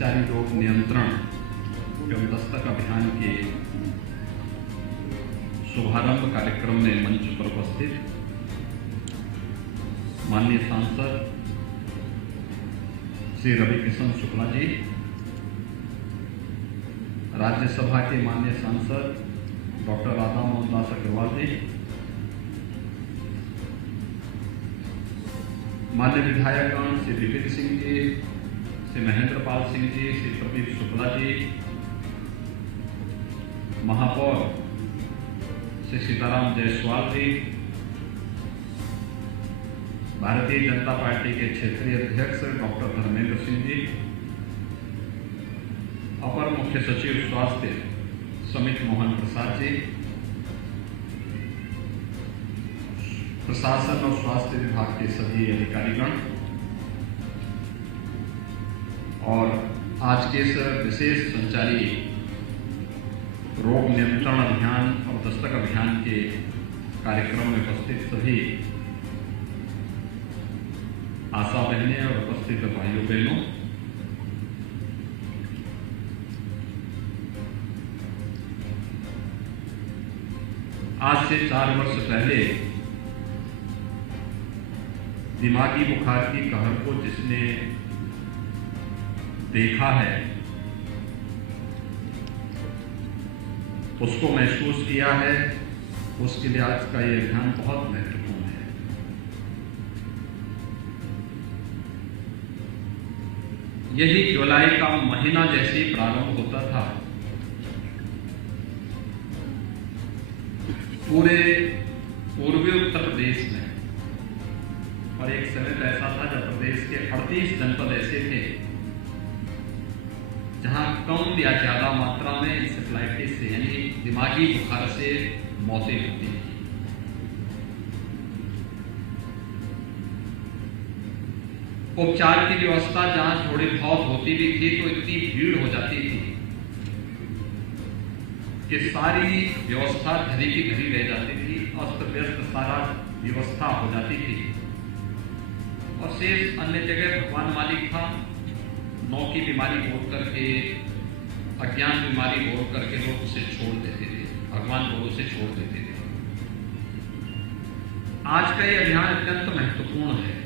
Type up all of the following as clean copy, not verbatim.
संचारी रोग नियंत्रण एवं दस्तक अभियान के शुभारंभ कार्यक्रम में मंच पर उपस्थित माननीय सांसद श्री रविकिशन शुक्ला जी, राज्यसभा के माननीय सांसद डॉक्टर राधा मोहन दास अग्रवाल जी, माननीय विधायकगण श्री विपिन सिंह जी, श्री महेंद्र पाल सिंह जी, श्री प्रदीप शुक्ला जी, महापौर श्री सीताराम जायसवाल जी, भारतीय जनता पार्टी के क्षेत्रीय अध्यक्ष डॉक्टर धर्मेंद्र सिंह जी, अपर मुख्य सचिव स्वास्थ्य समित मोहन प्रसाद जी, प्रशासन और स्वास्थ्य विभाग के सभी अधिकारीगण और आज के इस विशेष संचारी रोग नियंत्रण अभियान और दस्तक अभियान के कार्यक्रम में उपस्थित सभी आशा बहनें और उपस्थित भाइयों बहनों, आज से 4 वर्ष पहले दिमागी बुखार की कहर को जिसने देखा है, उसको महसूस किया है, उसके लिए आज का ये अभियान बहुत महत्वपूर्ण है। यही जुलाई का महीना जैसे ही प्रारंभ होता था, पूरे पूर्वी उत्तर प्रदेश में, और एक समय तो ऐसा था जब प्रदेश के 38 जनपद ऐसे थे जहां कम या ज्यादा मात्रा में इंसेफ्लाइटिस से यानी दिमागी बुखार से मौतें होती थी। उपचार की व्यवस्था जहां थोड़ी बहुत होती भी थी तो इतनी भीड़ हो जाती थी कि सारी व्यवस्था धरी की धरी रह जाती थी, अस्त व्यस्त सारा व्यवस्था हो जाती थी और शेष अन्य जगह भगवान मालिक था। नौ की बीमारी बोल करके, अज्ञान बीमारी बोल करके लोग उसे छोड़ देते थे, भगवान को उसे छोड़ देते थे। आज का ये अभियान अत्यंत महत्वपूर्ण है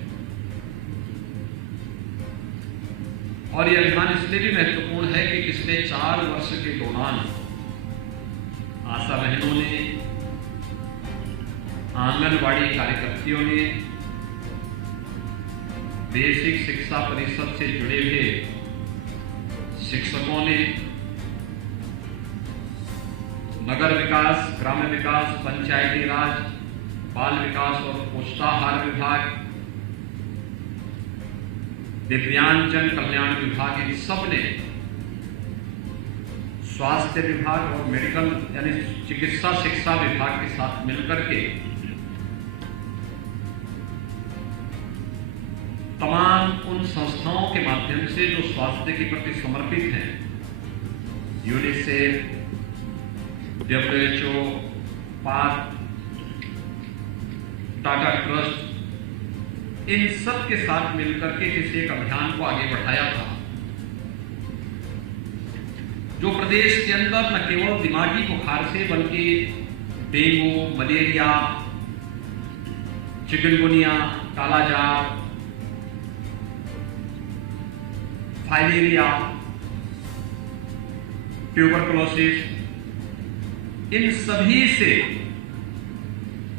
और ये अभियान इसलिए भी महत्वपूर्ण है कि पिछले 4 वर्ष के दौरान आशा बहनों ने, आंगनवाड़ी कार्यकर्तियों ने, बेसिक शिक्षा परिषद से जुड़े हुए शिक्षकों ने, नगर विकास, ग्राम्य विकास, पंचायती राज, बाल विकास और पोषाहार विभाग, दिव्यांगजन कल्याण विभाग, इन सब ने स्वास्थ्य विभाग और मेडिकल यानी चिकित्सा शिक्षा विभाग के साथ मिलकर के तमाम उन संस्थाओं के माध्यम से जो स्वास्थ्य के प्रति समर्पित हैं, यूनिसेफ, WHO, पाक, टाटा ट्रस्ट, इन सब के साथ मिलकर के जिस एक अभियान को आगे बढ़ाया था, जो प्रदेश के अंदर न केवल दिमागी बुखार से बल्कि डेंगू, मलेरिया, चिकनगुनिया, कालाजार, फाइलेरिया, ट्यूबरकुलोसिस, इन सभी से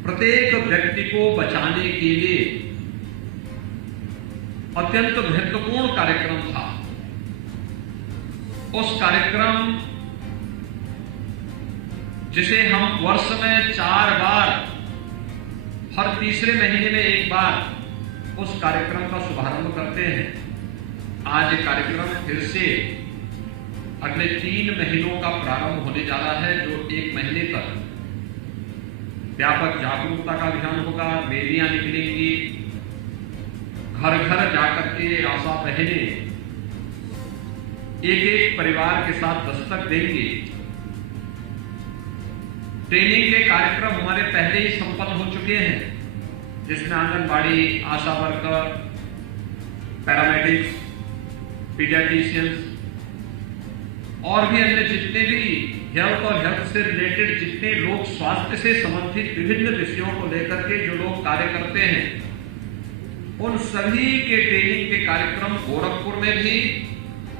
प्रत्येक व्यक्ति को बचाने के लिए अत्यंत महत्वपूर्ण कार्यक्रम था। उस कार्यक्रम जिसे हम वर्ष में 4 बार, हर तीसरे महीने में 1 बार उस कार्यक्रम का शुभारंभ करते हैं, आज ये कार्यक्रम फिर से अगले 3 महीनों का प्रारंभ होने जा रहा है, जो 1 महीने तक व्यापक जागरूकता का अभियान होगा। रैलियां निकलेंगी, घर घर जाकर के आशा बहनें एक परिवार के साथ दस्तक देंगे। ट्रेनिंग के कार्यक्रम हमारे पहले ही संपन्न हो चुके हैं, जिसमें आंगनबाड़ी, आशा वर्कर, पैरामेडिक्स, पीडियाट्रिशियंस, और भी अन्य जितने भी हेल्थ और हेल्थ से रिलेटेड जितने लोग स्वास्थ्य से संबंधित विभिन्न विषयों को लेकर के जो लोग कार्य करते हैं, उन सभी के ट्रेनिंग के कार्यक्रम गोरखपुर में भी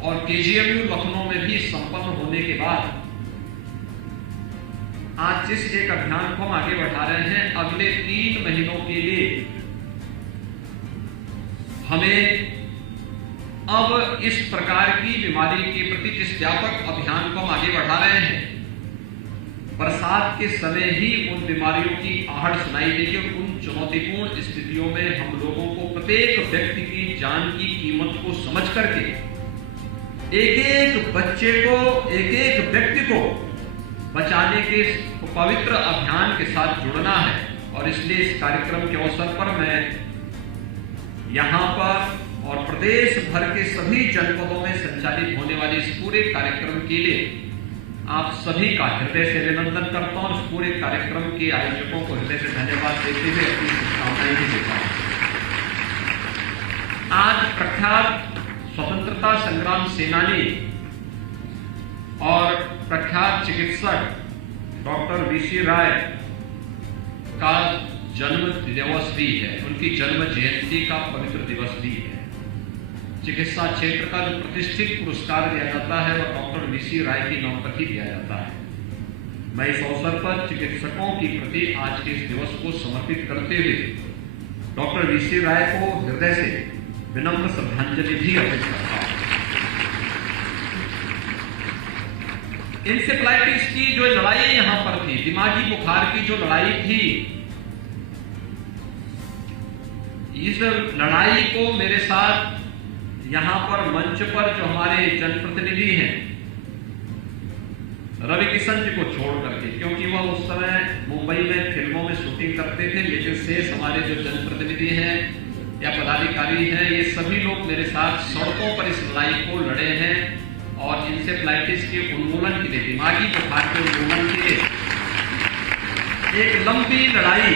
और केजीएमयू लखनऊ में भी संपन्न होने के बाद आज जिस एक अभियान को हम आगे बढ़ा रहे हैं, अगले 3 महीनों के लिए हमें अब इस प्रकार की बीमारी के प्रति जिस व्यापक अभियान को हम आगे बढ़ा रहे हैं, बरसात के समय ही उन बीमारियों की आहट सुनाई देगी और उन चुनौतीपूर्ण स्थितियों में हम लोगों को प्रत्येक व्यक्ति की जान की कीमत को समझ करके एक एक बच्चे को, एक एक व्यक्ति को बचाने के पवित्र अभियान के साथ जुड़ना है। और इसलिए इस कार्यक्रम के अवसर पर मैं यहां पर और प्रदेश भर के सभी जनपदों में संचालित होने वाले इस पूरे कार्यक्रम के लिए आप सभी का हृदय से अभिनंदन करता हूं और इस पूरे कार्यक्रम के आयोजकों को हृदय से धन्यवाद देते हुए अपनी शुभकामनाएं भी देता हूं। आज प्रख्यात स्वतंत्रता संग्राम सेनानी और प्रख्यात चिकित्सक डॉक्टर वीसी राय का जन्म दिवस भी है, उनकी जन्म जयंती का पवित्र दिवस भी है। चिकित्सा क्षेत्र का जो प्रतिष्ठित पुरस्कार दिया जाता है वह डॉक्टर वीसी राय की नाम पर ही दिया जाता है। मैं इस अवसर पर चिकित्सकों की प्रति आज के इस दिवस को समर्पित करते हुए डॉक्टर वीसी राय को हृदय से विनम्र श्रद्धांजलि भी अर्पित करता हूं। इंसेफ्लाइटिस की जो लड़ाई यहां पर थी, दिमागी बुखार की जो लड़ाई थी, इस लड़ाई को मेरे साथ यहां पर मंच पर जो हमारे जनप्रतिनिधि हैं रवि किशन जी को छोड़ करके, क्योंकि वह उस समय मुंबई में फिल्मों में शूटिंग करते थे, लेकिन शेष हमारे जो जनप्रतिनिधि हैं या पदाधिकारी हैं, ये सभी लोग मेरे साथ सड़कों पर इस लड़ाई को लड़े हैं और इंसेफ्लाइटिस के उन्मूलन के लिए, दिमागी बुखार के उन्मूलन के लिए एक लंबी लड़ाई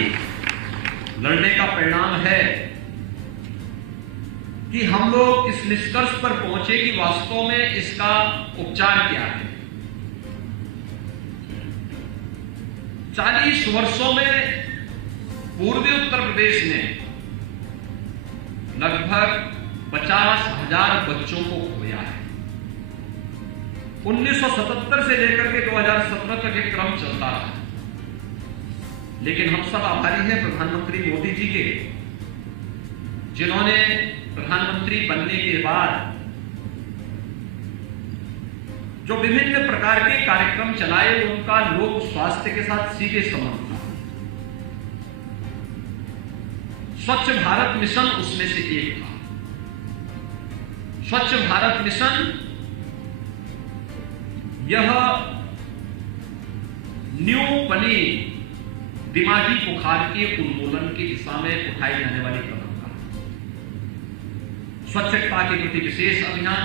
लड़ने का परिणाम है कि हम लोग इस निष्कर्ष पर पहुंचे कि वास्तव में इसका उपचार क्या है। 40 वर्षों में पूर्वी उत्तर प्रदेश में लगभग 50,000 बच्चों को खोया है। 1977 से लेकर के 2017 तक एक क्रम चलता रहा, लेकिन हम सब आभारी हैं प्रधानमंत्री मोदी जी के, जिन्होंने प्रधानमंत्री बनने के बाद जो विभिन्न प्रकार के कार्यक्रम चलाए, उनका लोक स्वास्थ्य के साथ सीधे संबंध था। स्वच्छ भारत मिशन उसमें से एक था। स्वच्छ भारत मिशन यह न्यू बनी दिमागी बुखार के उन्मूलन की दिशा में उठाई जाने वाली कदम था। स्वच्छता के प्रति विशेष अभियान,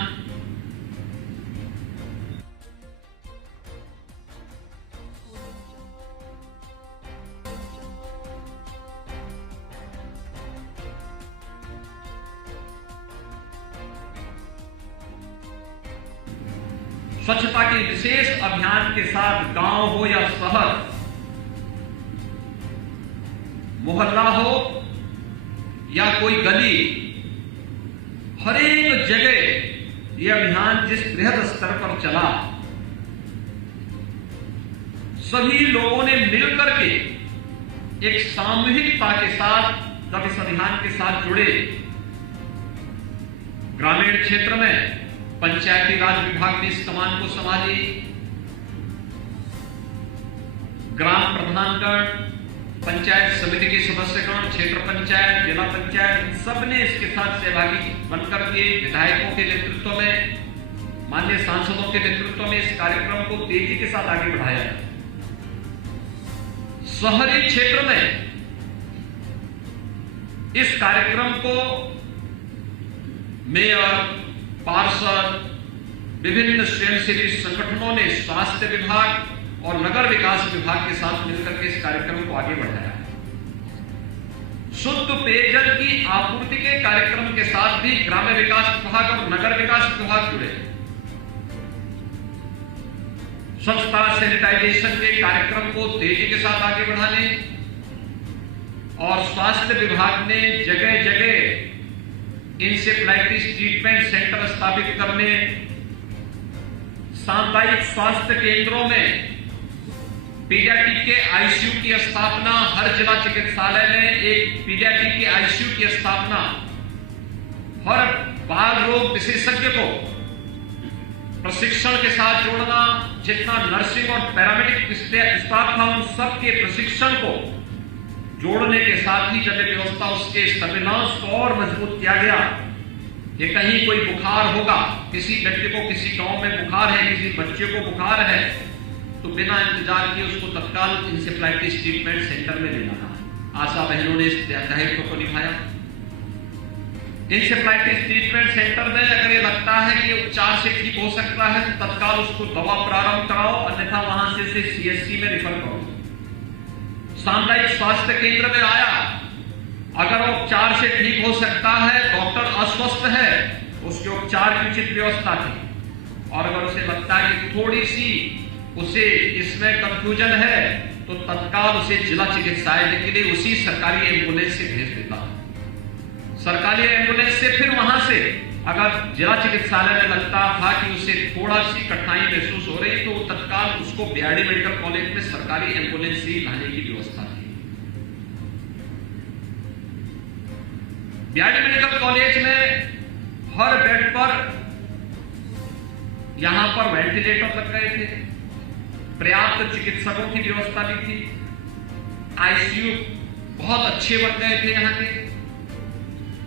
स्वच्छता के विशेष अभियान के साथ गांव हो या शहर, मोहल्ला हो या कोई गली, हर एक जगह यह अभियान जिस बृहद स्तर पर चला, सभी लोगों ने मिलकर के एक सामूहिकता के साथ जब इस अभियान के साथ जुड़े, ग्रामीण क्षेत्र में पंचायती राज विभाग ने इस कमान को संभाली, ग्राम प्रधानगण, पंचायत समिति के सदस्यगण, क्षेत्र पंचायत, जिला पंचायत, सबने इसके साथ सहभागी बनकर के विधायकों के नेतृत्व में, माननीय सांसदों के नेतृत्व में इस कार्यक्रम को तेजी के साथ आगे बढ़ाया। शहरी क्षेत्र में इस कार्यक्रम को मेयर, पार्षद, विभिन्न स्वयंसेवी संगठनों ने स्वास्थ्य विभाग और नगर विकास विभाग के साथ मिलकर के इस कार्यक्रम को आगे बढ़ाया। शुद्ध पेयजल की आपूर्ति के कार्यक्रम के साथ भी ग्राम्य विकास विभाग और नगर विकास विभाग जुड़े। स्वच्छता सैनिटाइजेशन के कार्यक्रम को तेजी के साथ आगे बढ़ाने और स्वास्थ्य विभाग ने जगह जगह इंसेफ्लाइटिस ट्रीटमेंट सेंटर स्थापित करने, सामुदायिक स्वास्थ्य केंद्रों में पीडियाट्रिक के आईसीयू की स्थापना, हर जिला चिकित्सालय में एक पीडियाट्रिक के आईसीयू की स्थापना, हर बाल रोग विशेषज्ञ को प्रशिक्षण के साथ जोड़ना, जितना नर्सिंग और पैरामेडिक स्टाफ था उन सबके प्रशिक्षण को जोड़ने के साथ ही जब व्यवस्था उसके सर्विलांस को और मजबूत किया गया कि कहीं कोई बुखार होगा, किसी व्यक्ति को किसी गांव में बुखार है, किसी बच्चे को बुखार है, तो बिना इंतजार किए उसको तत्काल इंसेफ्लाइटिस ट्रीटमेंट सेंटर में ले जाना। आशा बहनों ने इस दायित्व को निभाया। इंसेफ्लाइटिस ट्रीटमेंट सेंटर में अगर ये लगता है कि उपचार से ठीक हो सकता है तो तत्काल उसको दवा प्रारंभ कराओ, अन्यथा वहां से उसे सीएचसी में रेफर करो। सामुदायिक स्वास्थ्य केंद्र में आया, अगर उपचार से ठीक हो सकता है, डॉक्टर अस्वस्थ है, उसके उपचार की उचित व्यवस्था थी। और अगर उसे लगता है कि थोड़ी सी उसे इसमें कंफ्यूजन है तो तत्काल उसे जिला चिकित्सालय के लिए उसी सरकारी एम्बुलेंस से भेज देता है। सरकारी एम्बुलेंस से फिर वहां से अगर जिला चिकित्सालय में लगता था कि उसे थोड़ा सी कठिनाई महसूस हो रही तो तत्काल उसको बीआरडी मेडिकल कॉलेज में सरकारी एम्बुलेंस से लाने की व्यवस्था थी। बीआरडी मेडिकल कॉलेज में हर बेड पर यहां पर वेंटिलेटर लग गए थे, पर्याप्त चिकित्सकों की व्यवस्था भी थी, आईसीयू बहुत अच्छे बन गए थे यहाँ के,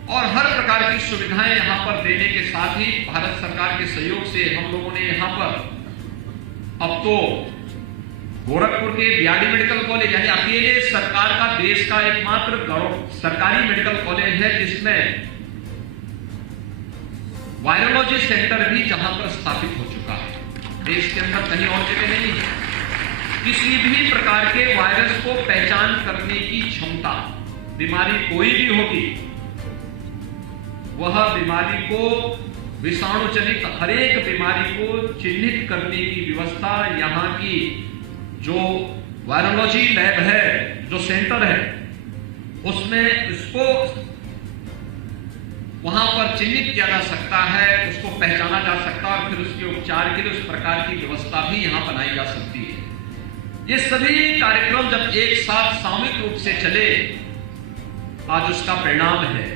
और हर प्रकार की सुविधाएं यहां पर देने के साथ ही भारत सरकार के सहयोग से हम लोगों ने यहां पर अब तो गोरखपुर के बीआरडी मेडिकल कॉलेज यानी अकेले सरकार का देश का एकमात्र सरकारी मेडिकल कॉलेज है जिसमें वायरोलॉजी सेंटर भी जहां पर स्थापित हो चुका है। देश के अंदर कहीं और जगह नहीं है। किसी भी प्रकार के वायरस को पहचान करने की क्षमता, बीमारी कोई भी होगी, वह बीमारी को विषाणु जनित हर एक बीमारी को चिन्हित करने की व्यवस्था यहां की जो वायरोलॉजी लैब है, जो सेंटर है, उसमें इसको वहां पर चिन्हित किया जा सकता है, उसको पहचाना जा सकता है और फिर उसके उपचार के लिए उस प्रकार की व्यवस्था भी यहां बनाई जा सकती है। ये सभी कार्यक्रम जब एक साथ सामूहिक रूप से चले, आज उसका परिणाम है,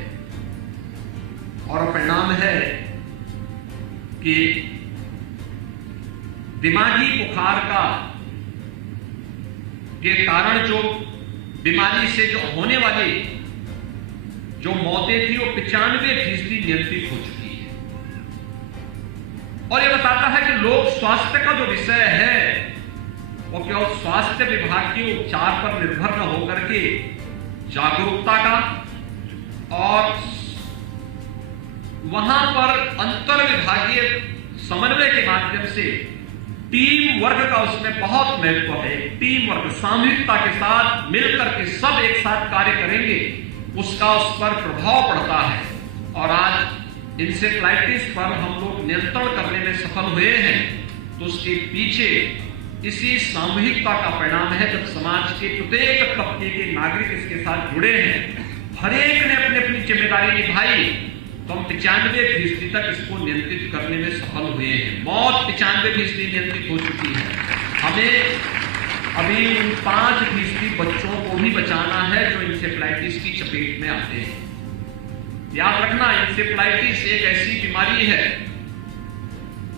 और परिणाम है कि दिमागी बुखार का के कारण जो बीमारी से जो होने वाली जो मौतें थी वो 95% नियंत्रित हो चुकी है। और ये बताता है कि लोक स्वास्थ्य का जो विषय है वो केवल स्वास्थ्य विभाग के उपचार पर निर्भर न होकर के जागरूकता का और वहां पर अंतर विभागीय समन्वय के माध्यम से टीम वर्क का उसमें बहुत महत्व है। टीम वर्क, सामूहिकता के साथ मिलकर के सब एक साथ कार्य करेंगे, उसका उस पर प्रभाव पड़ता है। और आज इंसेफ्लाइटिस पर हम लोग नियंत्रण करने में सफल हुए हैं तो उसके पीछे इसी सामूहिकता का परिणाम है। जब समाज के प्रत्येक तबके के नागरिक इसके साथ जुड़े हैं, हर एक ने अपनी अपनी जिम्मेदारी निभाई, तो हम 95% तक इसको नियंत्रित करने में सफल हुए हैं। मौत 95% नियंत्रित हो चुकी है। हमें अभी 5% बच्चों को भी बचाना है जो इंसेफ्लाइटिस की चपेट में आते हैं। याद रखना, इंसेफ्लाइटिस एक ऐसी बीमारी है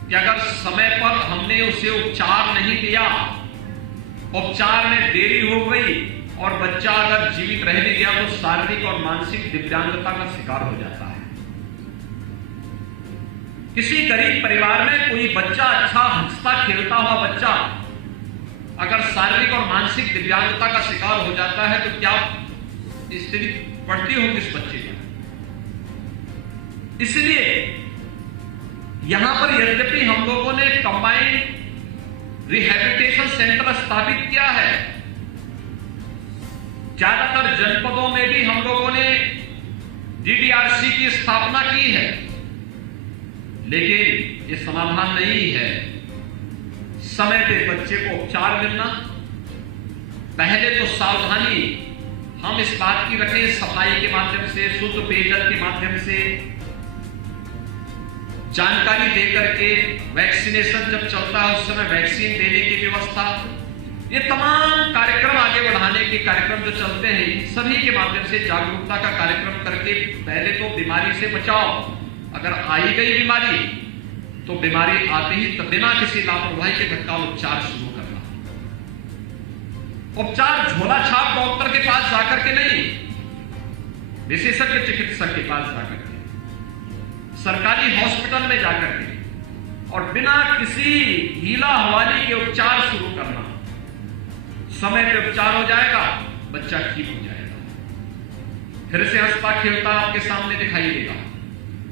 कि अगर समय पर हमने उसे उपचार नहीं दिया, उपचार में देरी हो गई और बच्चा अगर जीवित रह भी गया तो शारीरिक और मानसिक दिव्यांगता का शिकार हो जाता है। किसी गरीब परिवार में कोई बच्चा, अच्छा हंसता खेलता हुआ बच्चा अगर शारीरिक और मानसिक दिव्यांगता का शिकार हो जाता है तो क्या स्थिति पड़ती होगी इस बच्चे की। इसलिए यहां पर यद्यपि हम लोगों ने कंबाइंड रिहैबिलिटेशन सेंटर स्थापित किया है, ज्यादातर जनपदों में भी हम लोगों ने डीडीआरसी की स्थापना की है, लेकिन ये समाधान नहीं है। समय पे बच्चे को उपचार मिलना। पहले तो सावधानी हम इस बात की रखें, सफाई के माध्यम से, शुद्ध पेयजल के माध्यम से, जानकारी देकर के, वैक्सीनेशन जब चलता है उस समय वैक्सीन देने की व्यवस्था, ये तमाम कार्यक्रम आगे बढ़ाने के कार्यक्रम जो चलते हैं, सभी के माध्यम से जागरूकता का कार्यक्रम करके पहले तो बीमारी से बचाओ। अगर आई गई बीमारी तो बीमारी आते ही बिना किसी लापरवाही के तत्काल उपचार शुरू करना। उपचार झोला छाप डॉक्टर के पास जाकर के नहीं, विशेषज्ञ चिकित्सक के पास जाकर के, सरकारी हॉस्पिटल में जाकर के, और बिना किसी हीला हवाली के उपचार शुरू करना। समय पे उपचार हो जाएगा, बच्चा ठीक हो जाएगा, फिर से हंसता खेलता आपके सामने दिखाई देगा।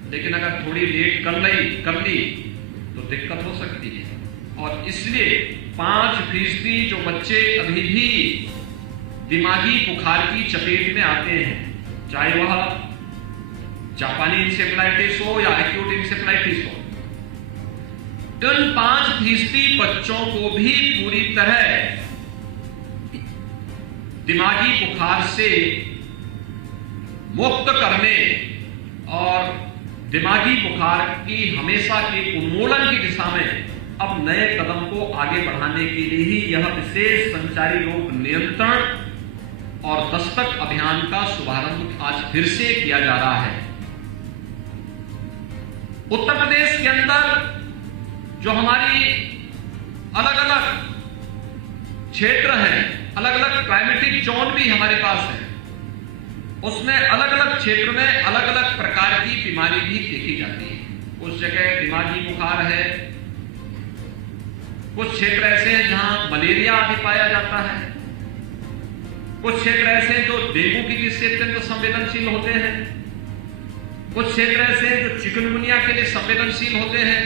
लेकिन अगर थोड़ी लेट कर ली तो दिक्कत हो सकती है। और इसलिए 5% जो बच्चे अभी भी दिमागी बुखार की चपेट में आते हैं, चाहे वह जापानी इंसेफ्लाइटिस हो या एक्यूट इंसेफ्लाइटिस हो, उन 5% बच्चों को भी पूरी तरह दिमागी बुखार से मुक्त करने और दिमागी बुखार की हमेशा के उन्मूलन की दिशा में अब नए कदम को आगे बढ़ाने के लिए ही यह विशेष संचारी रोग नियंत्रण और दस्तक अभियान का शुभारंभ आज फिर से किया जा रहा है। उत्तर प्रदेश के अंदर जो हमारी अलग अलग क्षेत्र हैं, अलग अलग क्लाइमेटिक जोन भी हमारे पास है, उसमें अलग अलग क्षेत्र में अलग अलग प्रकार की बीमारी भी देखी जाती है। कुछ जगह दिमागी बुखार है, कुछ क्षेत्र ऐसे हैं जहां मलेरिया आदि पाया जाता है, कुछ क्षेत्र ऐसे हैं जो डेंगू की दृष्टि से संवेदनशील होते हैं, कुछ क्षेत्र ऐसे हैं जो चिकनगुनिया के लिए संवेदनशील होते हैं,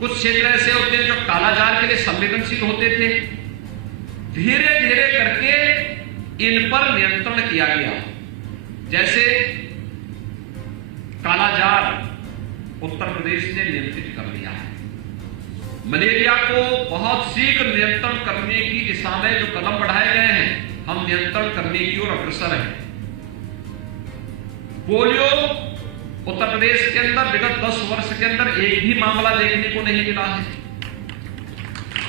कुछ क्षेत्र ऐसे होते हैं जो कालाजार के लिए संवेदनशील होते थे। धीरे धीरे करके इन पर नियंत्रण किया गया। जैसे कालाजार उत्तर प्रदेश ने नियंत्रित कर लिया है। मलेरिया को बहुत शीघ्र नियंत्रण करने की दिशा में जो कदम बढ़ाए गए हैं, हम नियंत्रण करने की ओर अग्रसर हैं। पोलियो उत्तर प्रदेश के अंदर विगत 10 वर्ष के अंदर एक भी मामला देखने को नहीं मिला है।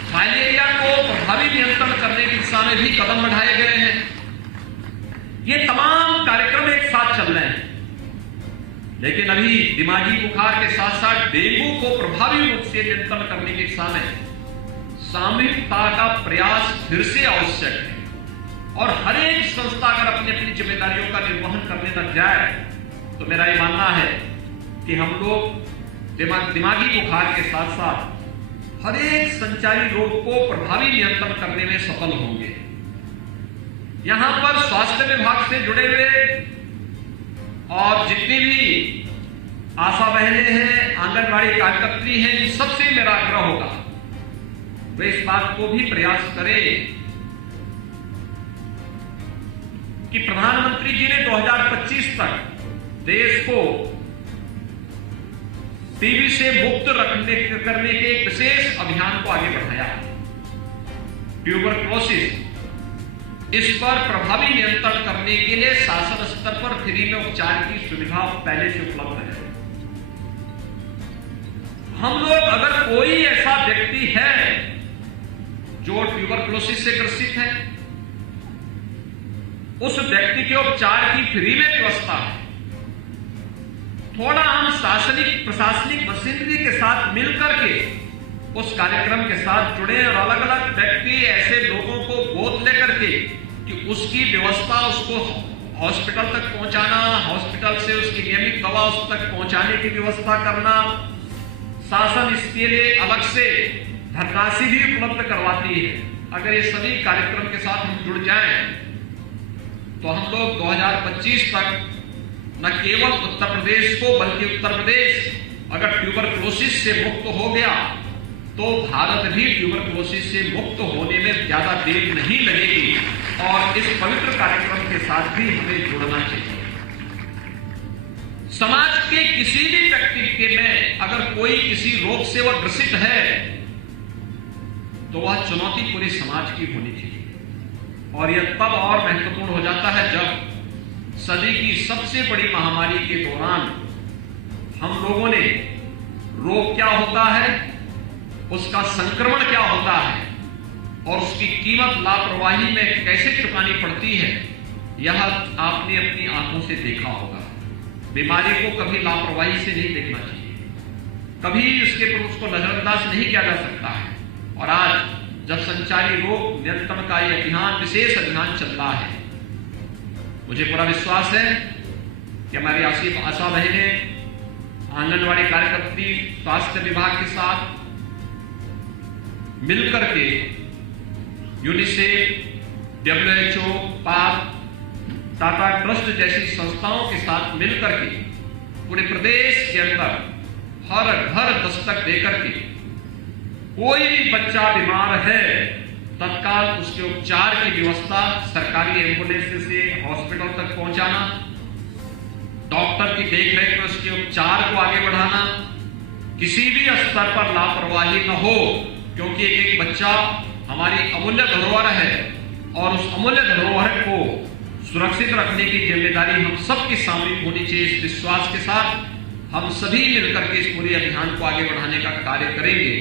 फाइलेरिया को प्रभावी नियंत्रण करने की दिशा में भी कदम बढ़ाए गए हैं। ये तमाम कार्यक्रम एक साथ चल रहे हैं, लेकिन अभी दिमागी बुखार के साथ साथ डेंगू को प्रभावी रूप से नियंत्रण करने की दिशा में सामूहिकता का प्रयास फिर से आवश्यक है। और हर एक संस्था अगर अपनी अपनी जिम्मेदारियों का निर्वहन करने लग जाए तो मेरा ये मानना है कि हम लोग दिमागी बुखार के साथ साथ हर एक संचारी रोग को प्रभावी नियंत्रण करने में सफल होंगे। यहां पर स्वास्थ्य विभाग से जुड़े हुए और जितनी भी आशा बहनें हैं, आंगनबाड़ी कार्यकर्त्री हैं, इन सबसे मेरा आग्रह होगा वे इस बात को भी प्रयास करें कि प्रधानमंत्री जी ने 2025 तक देश को टीबी से मुक्त करने के एक विशेष अभियान को आगे बढ़ाया। ट्यूबरक्लोसिस, इस पर प्रभावी नियंत्रण करने के लिए शासन स्तर पर फ्री में उपचार की सुविधा पहले से उपलब्ध है। हम लोग अगर कोई ऐसा व्यक्ति है जो ट्यूबरक्लोसिस से ग्रसित है, उस व्यक्ति के उपचार की फ्री में व्यवस्था है। थोड़ा हम प्रशासनिक मशीनरी के साथ मिलकर के उस कार्यक्रम के साथ जुड़े और अलग अलग व्यक्ति ऐसे लोगों को गोद लेकर के कि उसकी व्यवस्था, उसको हॉस्पिटल तक पहुंचाना, हॉस्पिटल से उसकी नियमित दवा उस तक पहुंचाने की व्यवस्था करना, शासन इसके लिए अलग से धनराशि भी उपलब्ध करवाती है। अगर ये सभी कार्यक्रम के साथ हम जुड़ जाएं तो हम लोग 2025 तक न केवल उत्तर प्रदेश को बल्कि उत्तर प्रदेश अगर ट्यूबरक्लोसिस से मुक्त हो गया तो भारत भी ट्यूबरक्लोसिस से मुक्त होने में ज्यादा देर नहीं लगेगी। और इस पवित्र कार्यक्रम के साथ भी हमें जुड़ना चाहिए। समाज के किसी भी व्यक्ति के में अगर कोई किसी रोग से वह ग्रसित है तो वह चुनौती पूरे समाज की होनी चाहिए। और यह तब और महत्वपूर्ण हो जाता है जब सदी की सबसे बड़ी महामारी के दौरान हम लोगों ने रोग क्या होता है, उसका संक्रमण क्या होता है और उसकी कीमत लापरवाही में कैसे चुकानी पड़ती है, यह आपने अपनी आंखों से देखा होगा। बीमारी को कभी लापरवाही से नहीं देखना चाहिए, कभी उसके पर उसको नजरअंदाज नहीं किया जा सकता है। और आज जब संचारी रोग नियंत्रण का यह अभियान, विशेष अभियान चल रहा है, मुझे पूरा विश्वास है कि हमारी आशा बहनें, आंगनवाड़ी कार्यकर्त्री, स्वास्थ्य विभाग के साथ मिलकर के यूनिसेफ, WHO, पाक, टाटा ट्रस्ट जैसी संस्थाओं के साथ मिलकर के पूरे प्रदेश के अंदर हर घर दस्तक देकर के कोई भी बच्चा बीमार है तत्काल उसके उपचार की व्यवस्था, सरकारी एम्बुलेंस से हॉस्पिटल तक पहुंचाना, डॉक्टर की देखरेख में उसके उपचार को आगे बढ़ाना, किसी भी स्तर पर लापरवाही न हो, क्योंकि एक एक बच्चा हमारी अमूल्य धरोहर है और उस अमूल्य धरोहर को सुरक्षित रखने की जिम्मेदारी हम सबकी सामूहिक होनी चाहिए। इस विश्वास के साथ हम सभी मिलकर के इस पूरे अभियान को आगे बढ़ाने का कार्य करेंगे।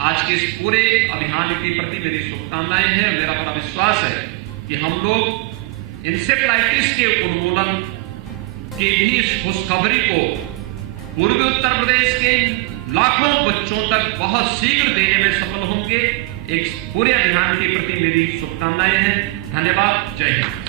आज के इस पूरे अभियान के प्रति मेरी शुभकामनाएं हैं। मेरा पूरा विश्वास है कि हम लोग इंसेफ्लाइटिस के उन्मूलन की भी इस खुशखबरी को पूर्वी उत्तर प्रदेश के लाखों बच्चों तक बहुत शीघ्र देने में सफल होंगे। एक पूरे अभियान के प्रति मेरी शुभकामनाएं हैं। धन्यवाद। जय हिंद।